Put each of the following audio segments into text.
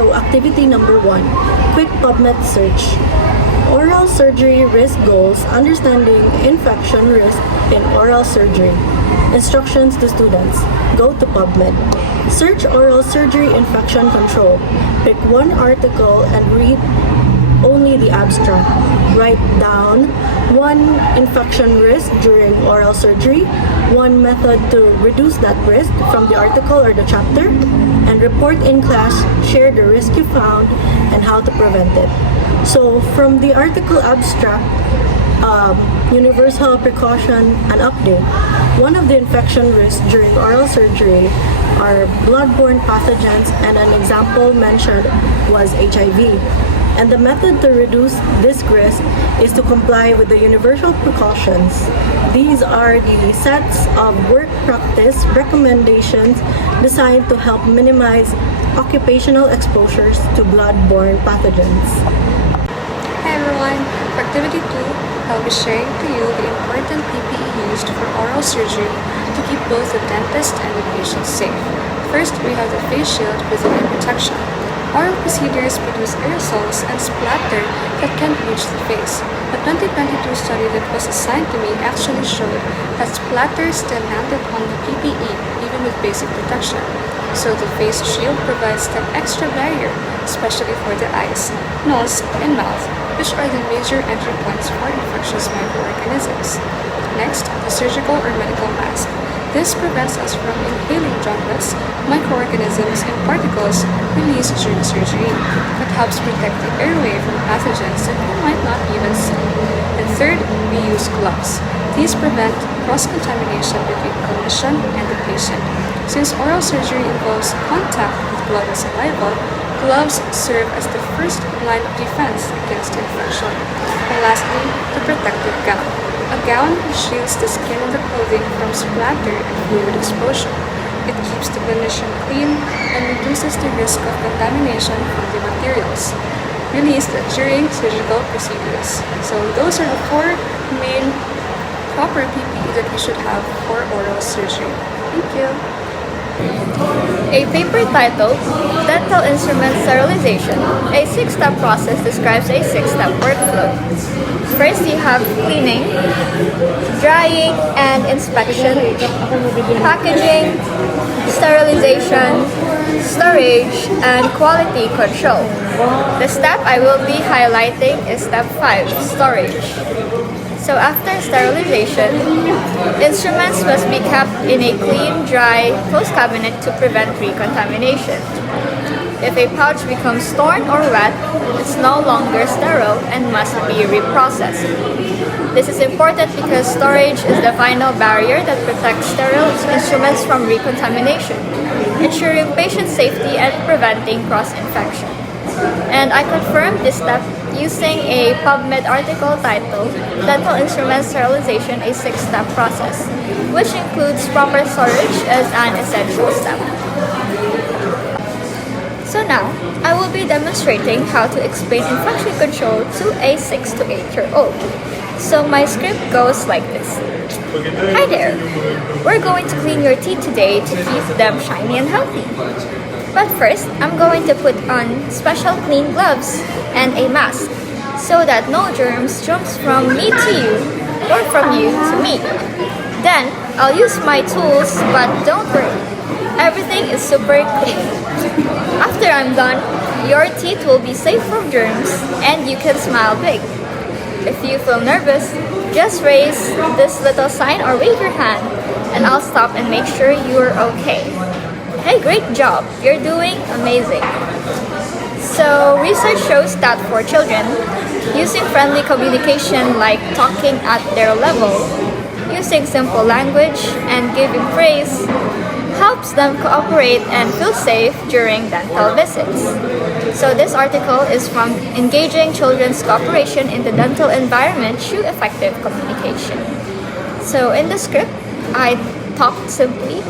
So activity number 1, quick PubMed search. Oral surgery risk goals, understanding infection risk in oral surgery. Instructions to students. Go to PubMed. Search oral surgery infection control. Pick one article and read only the abstract. Write down one infection risk during oral surgery, one method to reduce that risk from the article or the chapter, and report in class, share the risk you found and how to prevent it. So from the article abstract, universal precaution and update, one of the infection risks during oral surgery are bloodborne pathogens, and an example mentioned was HIV. And the method to reduce this risk is to comply with the universal precautions. These are the sets of work practice recommendations designed to help minimize occupational exposures to bloodborne pathogens. Hi everyone, for activity 2, I'll be sharing to you the important PPE used for oral surgery to keep both the dentist and the patient safe. First, we have the face shield with eye protection. Oral procedures produce aerosols and splatter that can reach the face. A 2022 study that was assigned to me actually showed that splatter still landed on the PPE even with basic protection. So the face shield provides that extra barrier, especially for the eyes, nose, and mouth, which are the major entry points for infectious microorganisms. Next, the surgical or medical mask. This prevents us from inhaling droplets, microorganisms, and particles released during surgery. It helps protect the airway from pathogens that you might not even see. And third, we use gloves. These prevent cross-contamination between clinician and the patient. Since oral surgery involves contact with blood and saliva, gloves serve as the first line of defense against infection. And lastly, the protective gown. A gown shields the skin and the clothing from splatter and fluid exposure. It keeps the clinician clean and reduces the risk of contamination from the materials released during surgical procedures. So those are the 4 main proper PPE that we should have for oral surgery. Thank you. A paper titled Dental Instrument Sterilization, a 6-step process describes a 6-step workflow. First, you have cleaning, drying and inspection, packaging, sterilization, storage, and quality control. The step I will be highlighting is step 5, storage. So after sterilization, instruments must be kept in a clean, dry, closed cabinet to prevent recontamination. If a pouch becomes torn or wet, it's no longer sterile and must be reprocessed. This is important because storage is the final barrier that protects sterile instruments from recontamination, ensuring patient safety and preventing cross-infection. And I confirmed this step using a PubMed article titled Dental Instrument Sterilization, a 6-step process, which includes proper storage as an essential step. So now, I will be demonstrating how to explain infection control to a 6 to 8-year-old. So my script goes like this. Hi there! We're going to clean your teeth today to keep them shiny and healthy. But first, I'm going to put on special clean gloves and a mask so that no germs jumps from me to you or from you to me. Then, I'll use my tools, but don't worry, everything is super clean. After I'm done, your teeth will be safe from germs and you can smile big. If you feel nervous, just raise this little sign or wave your hand and I'll stop and make sure you're okay. Hey, great job! You're doing amazing! So, research shows that for children, using friendly communication like talking at their level, using simple language, and giving praise helps them cooperate and feel safe during dental visits. So this article is from Engaging Children's Cooperation in the Dental Environment Through Effective Communication. So in the script, I talked simply,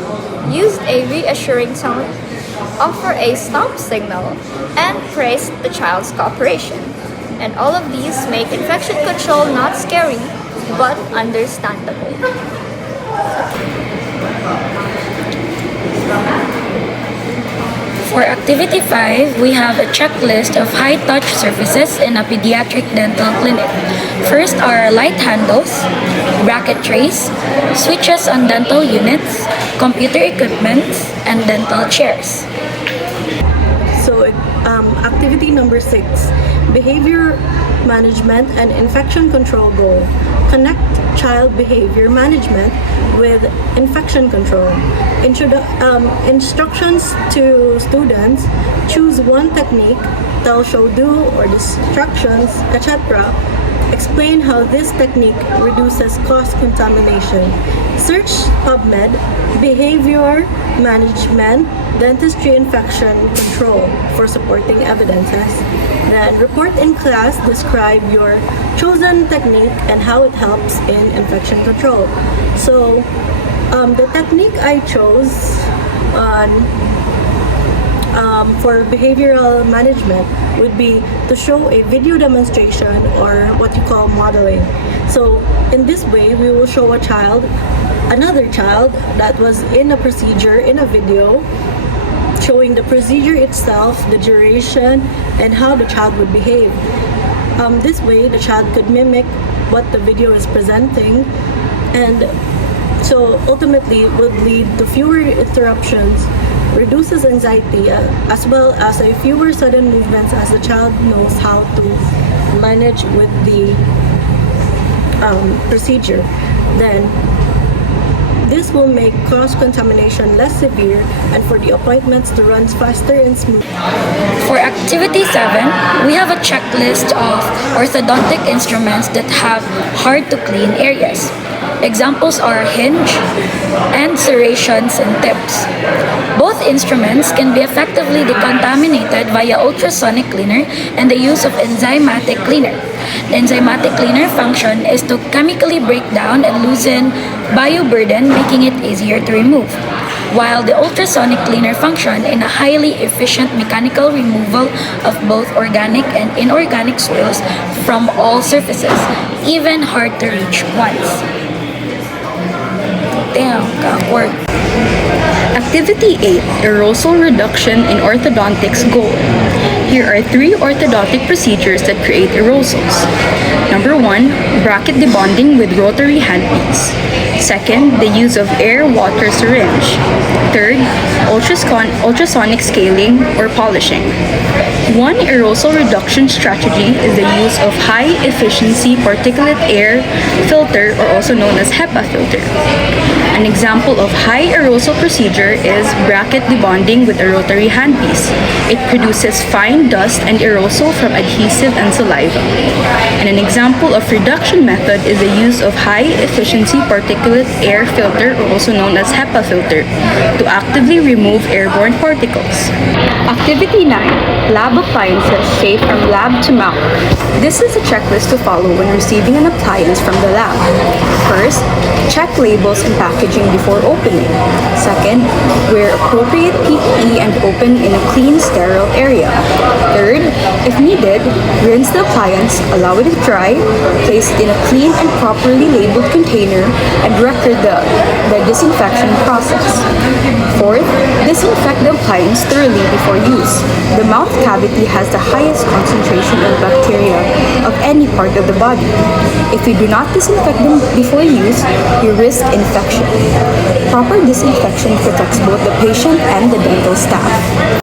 used a reassuring tone, offer a stomp signal, and praised the child's cooperation. And all of these make infection control not scary, but understandable. For activity 5, we have a checklist of high-touch surfaces in a pediatric dental clinic. First are light handles, bracket trays, switches on dental units, computer equipment, and dental chairs. So, activity number 6, behavior management and infection control goal. Connect child behavior management with infection control. Instructions to students: choose one technique, tell, show, do, or distractions, etc. Explain how this technique reduces cross-contamination. Search PubMed, behavior management, dentistry infection control for supporting evidences. Then report in class, describe your chosen technique and how it helps in infection control. So the technique I chose for behavioral management would be to show a video demonstration, or what you call modeling. So in this way, we will show another child that was in a procedure in a video, showing the procedure itself, the duration, and how the child would behave. This way, the child could mimic what the video is presenting, and so ultimately it would lead to fewer interruptions, reduces anxiety, as well as a fewer sudden movements, as the child knows how to manage with the procedure. Then this will make cross-contamination less severe and for the appointments to run faster and smooth. For activity 7, we have a checklist of orthodontic instruments that have hard-to-clean areas. Examples are hinge and serrations and tips. Both instruments can be effectively decontaminated via ultrasonic cleaner and the use of enzymatic cleaner. The enzymatic cleaner function is to chemically break down and loosen bioburden, making it easier to remove, while the ultrasonic cleaner function in a highly efficient mechanical removal of both organic and inorganic soils from all surfaces, even hard to reach ones. Damn, awkward. Activity 8, aerosol reduction in orthodontics goal. Here are 3 orthodontic procedures that create aerosols. Number 1, bracket debonding with rotary handpiece. Second, the use of air-water syringe. Third, ultrasonic scaling or polishing. One aerosol reduction strategy is the use of high-efficiency particulate air filter, or also known as HEPA filter. An example of high aerosol procedure is bracket debonding with a rotary handpiece. It produces fine dust and aerosol from adhesive and saliva. And an example of reduction method is the use of high-efficiency particulate air filter, or also known as HEPA filter, to actively remove airborne particles. Activity 9, lab appliances safe from lab to mouth. This is a checklist to follow when receiving an appliance from the lab. First, check labels and packaging before opening. Second, wear appropriate PPE and open in a clean, sterile area. Third, if needed, rinse the appliance, allow it to dry, place it in a clean and properly labeled container, and record the disinfection process. Fourth, disinfect the appliance thoroughly before use. The mouth cavity has the highest concentration of bacteria of any part of the body. If you do not disinfect them before use, you risk infection. Proper disinfection protects both the patient and the dental staff.